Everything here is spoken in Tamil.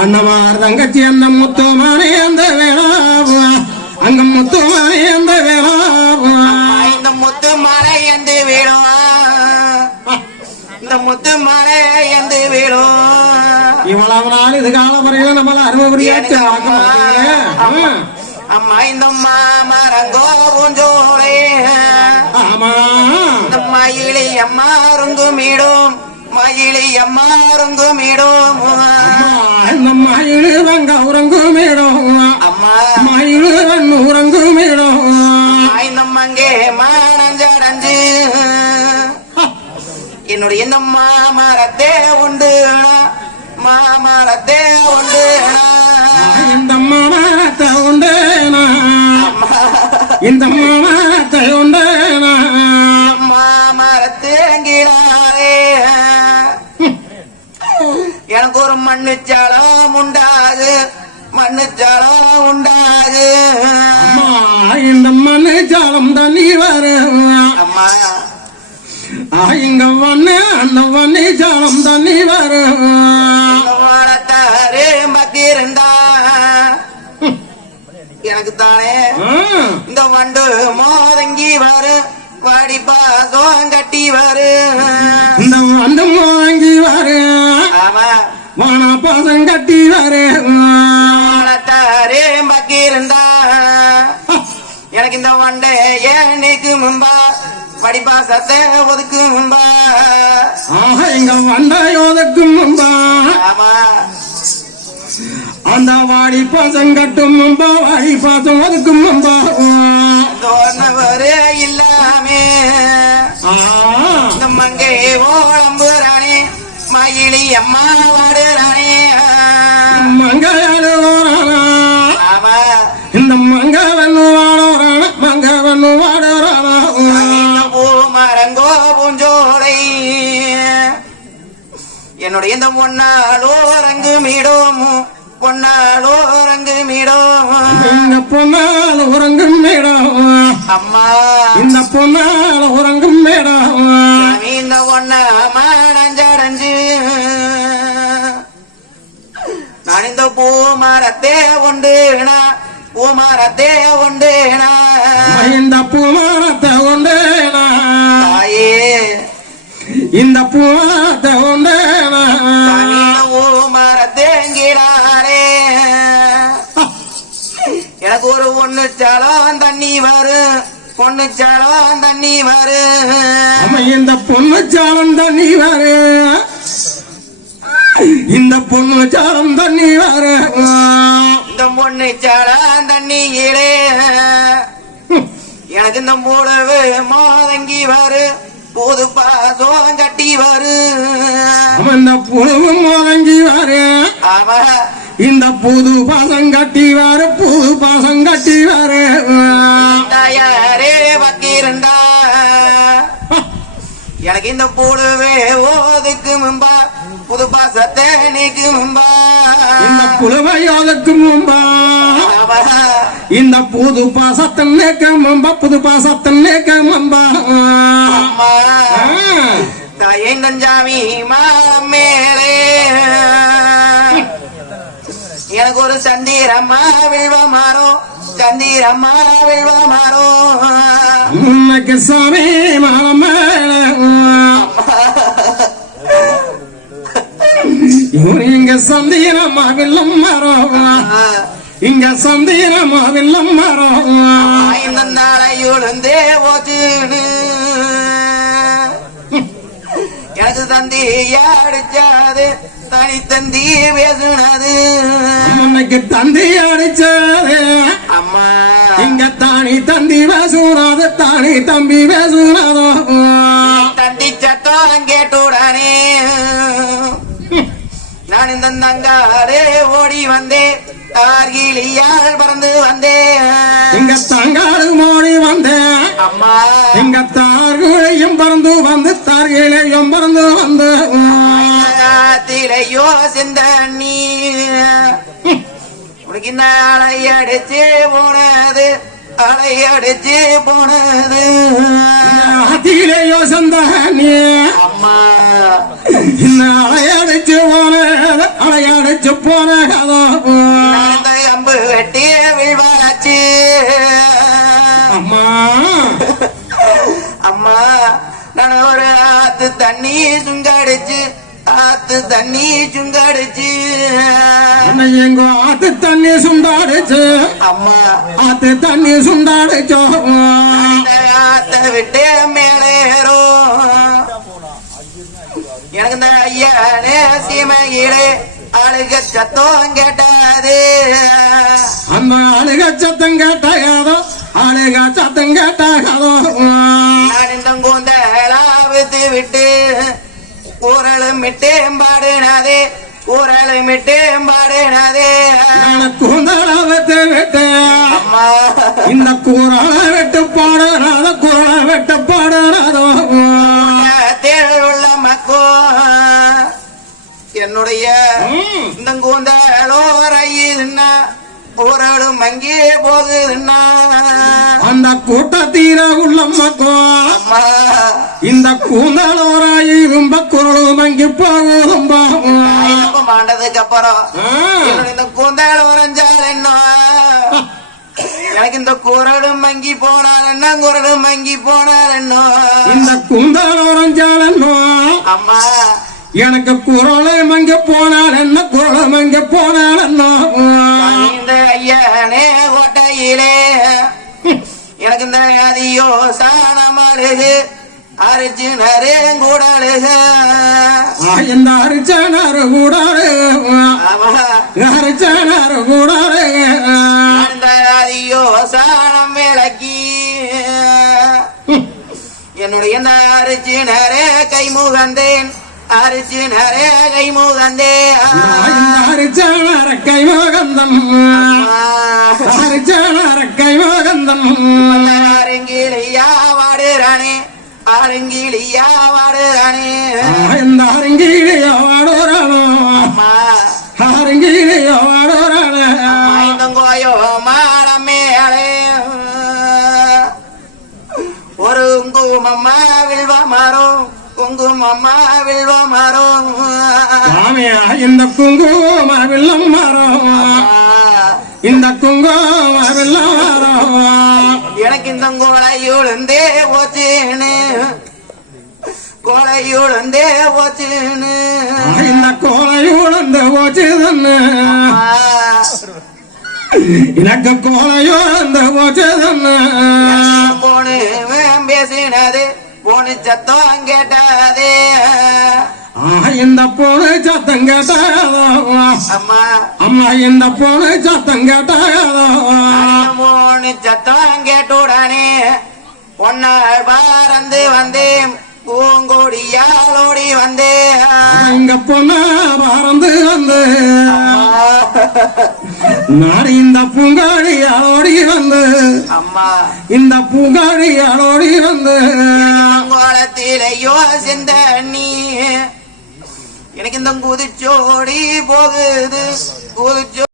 அண்ணமார் தங்கச்சி அந்த முத்துமானே அந்த வேளாவா. அங்க முத்துமானே அந்த வேளாவா. இந்த முத்து மலை எந்து வீடும் இந்த முத்து மலை எந்து வீடும் இவ்வளவு நாள் இது காலம் வரையில நம்மள ஆக்க மாட்டீங்களே அம்மா இந்த மாமரங்கோ பூஞ்சோலை. ஆமா. இந்த மயிலி அம்மா அருங்குமிடும் மயிலி அம்மா அருங்குமிடும் இந்த மயிலு வங்க உறங்குமிடும்? அம்மா. மயிலு வன் உறங்குமிடும்? இந்த மங்கே மானஞ்சடைஞ்சு. என்னுடைய இந்த மாமரத்தே உண்டு மாமரத்தே உண்டு இந்த மாமத்தை உண்டேனா அம்மா. இந்த மாமத்தை மண்ணுச்சாலம் உண்டாகு மண்ணுச்சாலம் அம்மா, இந்த மண்ணு ஜாலம் தண்ணி வரும். அம்மா. இங்க வண்ணு அந்த வண்ணி ஜாலம் தண்ணி வரும். வாழத்தாரு பத்தி இருந்தா எனக்கு தானே. இந்த வண்டு மோதங்கி வரு வாடி பாசம் கட்டி வரு. இந்த அந்த வாங்கி வரும். ஆமா. வானா பாசம் கட்டி வரும் வாழத்தாரு பக்கி இருந்தா எனக்கு இந்த வண்டை ஏன்னைக்கு முன்பா படிப்பாசத்தை ஒதுக்கு முன்பா. ஆக இங்க வண்டையோதற்கு முன்பா. ஆமா. அந்த வாடி பாசம் கட்டும் முன்பா வாடி பாசம் ஒதுக்கும் முன்பா. தோணவரு இல்லாமே. இந்த மங்கை ஓளம்புறானே மயிலி அம்மா வாடுறானே ஆமா. இந்த மங்கவன்னு வாடுறானா மங்கவன்னு வாடுறானா இந்த பூ மரங்கோ பூஞ்சோலை. என்னுடைய இந்த பொன்னாளோ ரங்கு மீடும். பொன்னாளோ ரங்கு மீடும். பொன்னால் உறங்கும் மேடம். அம்மா. இந்த பொன்னால் உறங்கும் மேடம். இந்த பொண்ண மனஞ்சடைஞ்சு. நான் இந்த பூ மரத்தே உண்டுனா பூ மரத்தே உண்டுனா இந்த பூமானத்தை உண்டேனா தாயே. இந்த பூமானத்தை உண்டேனா சாமி இந்த பூ மரத்தேங்கிடாரே எனக்கு ஒரு ஒண்ணு சாலம் தண்ணி வரும். பொண்ணு சாலம் தண்ணி அம்மா இந்த பொண்ணு சாலம் தண்ணி வரு. இந்த பொண்ணு சாலம் தண்ணி வரு. இந்த பொண்ணு சாலம் தண்ணியிலே எனக்கு இந்த மூடவு மோதங்கி வரு. புது பாசம் கட்டி வரு. இந்த புழுவு முதங்கி வரு. அவ இந்த புது பாசம் கட்டி வரு புது பாசம் கட்டி வரு. எனக்கு இந்த புழுவே ஓதுக்கு முன்பா புது பாசத்தை நீக்கு முன்பா. இந்த புழுவையோதற்கு முன்பா. அவ இந்த புது பாசத்தன் நேக்க மம்பா புது பாசத்தன் நேக்க மம்பா தயங்கஞ்சாமி மாலம் மேலே. எனக்கு ஒரு சந்திரம்மா விழ்வ மாறோ சந்திரம்மா விழ்வ மாறோ உனக்கு சாமி மாம இங்க சந்தீரமா வில்லம் மரம் இங்க சந்தீரமா வில்லம் மரம் இந்த நாளையுழுந்தே போச்சுன்னு. எனக்கு தந்தி அடிச்சாது தனி தந்தி பேசுனது. உனக்கு தந்தி அடிச்சது அம்மா. இங்க தானி தந்தி பேசுனாது தானி தம்பி பேசுனதோ. தந்தி சத்தம் நான் இந்த தங்காலே ஓடி வந்தேன் தார்கிலியால் பறந்து வந்தேன் இங்க தங்காடு மோடி வந்தேன் அம்மா. எங்க தார்களையும் பறந்து வந்து தார்களையும் பறந்து வந்து. திரையோ சிந்த நீ உனக்கு இந்த அலை அடிச்சு போனது அலை அடிச்சு போனது. அதிலேயோ சந்த நீ அம்மா இந்த அலையடிச்சு போன அலையடிச்சு போன அம்பு வெட்டி விழ்வாச்சு அம்மா அம்மா நான் ஒரு ஆத்து தண்ணி சுங்கடிச்சு ஆத்து தண்ணி சுங்கடிச்சு எங்க ஆத்து தண்ணி சுண்டாடுச்சு அம்மா ஆத்து தண்ணி சுண்டாடுச்சோ ஆத்த விட்டு மேலேறும் எனக்கு இந்த ஐயனே சீமையிலே அழுக சத்தம் கேட்டது. அந்த அழுக சத்தம் கேட்டாகதோ அழுக சத்தம் கேட்டாகதோ நான் இந்த கூந்தலாவித்து விட்டு ஊரலும் மிட்டேன் பாடுனதே ஊரலும் மிட்டேன் பாடுனதே. நான் கூந்தளவத்தை விட்டு அம்மா. இந்த கூறால என்னுடைய ம். இந்த கூந்தலோ ரயில்னா ஊரலும் மங்கி போகுதுன்னா. அந்த கூட்டத்தீர உள்ளம்மக்கோ அம்மா. இந்த கூந்தலோராயி ரொம்ப குரல் மங்கி போகுதும் மாண்டதுக்கு அப்புறம்? இந்த கூந்தல் உறைஞ்சால் என்ன? எனக்கு இந்த குரலும் மங்கி போனால் என்ன? குரலும் மங்கி போனால் என்ன? இந்த கூந்தலோரஞ்சாலன்னோ அம்மா. எனக்கு குரலை மங்க போனால் என்ன? குரலை மங்க போனால் என்ன? இந்த ஐயனே கோட்டையிலே எனக்கு இந்த அதியோ சாணமழுகு அரிச்சு நரேங்கூடலுகு இந்த அரிச்சனாரு ஆமா. அரிச்சனாரு கூடாரு அந்த அதியோ சாணம் விளக்கி. என்னுடைய இந்த அரிச்சு நரே கைமுகந்தேன் அரிச்சு நரே கைமுகந்தே இந்த அரிச்சனார கைமகந்தம் அரிச்சனார கைமகந்தம் அருங்கிலியா வாடுறானே. அருங்கிலியா வாடுறானே இந்த அருங்கிலியோ குங்குமம்மா வில்வ மரம். சாமியா இந்த குங்கும வெள்ளம் மரம். இந்த குங்கும வெள்ளம் மரம். எனக்கு இந்த கோலையுழுந்தே போச்சுன்னு. கோலையுழுந்தே போச்சுன்னு. இந்த கோலை உழந்து போச்சுதன்னு. எனக்கு கோலை உழந்து போச்சுதன்னு. போனு பேசினது போனு சத்தம் கேட்டதே. இந்த பொண்ணு சத்தம் கேட்டாதோ அம்மா. அம்மா இந்த பொண்ணு சத்தம் கேட்டாதோ மூணு சத்தம் கேட்டுடனே ஒன்னாள் பறந்து வந்தேன். பூங்கொடியாலோடி வந்தேன் இங்க பொண்ணு பறந்து வந்து. நான் இந்த பூங்காடி அலோடி வந்து. அம்மா. இந்த பூங்காடி அலோடி வந்து. கோலத்திலேயோ சிந்த நீ எனக்கு இந்த குதிச்சோடி போகுது. குதிச்சோ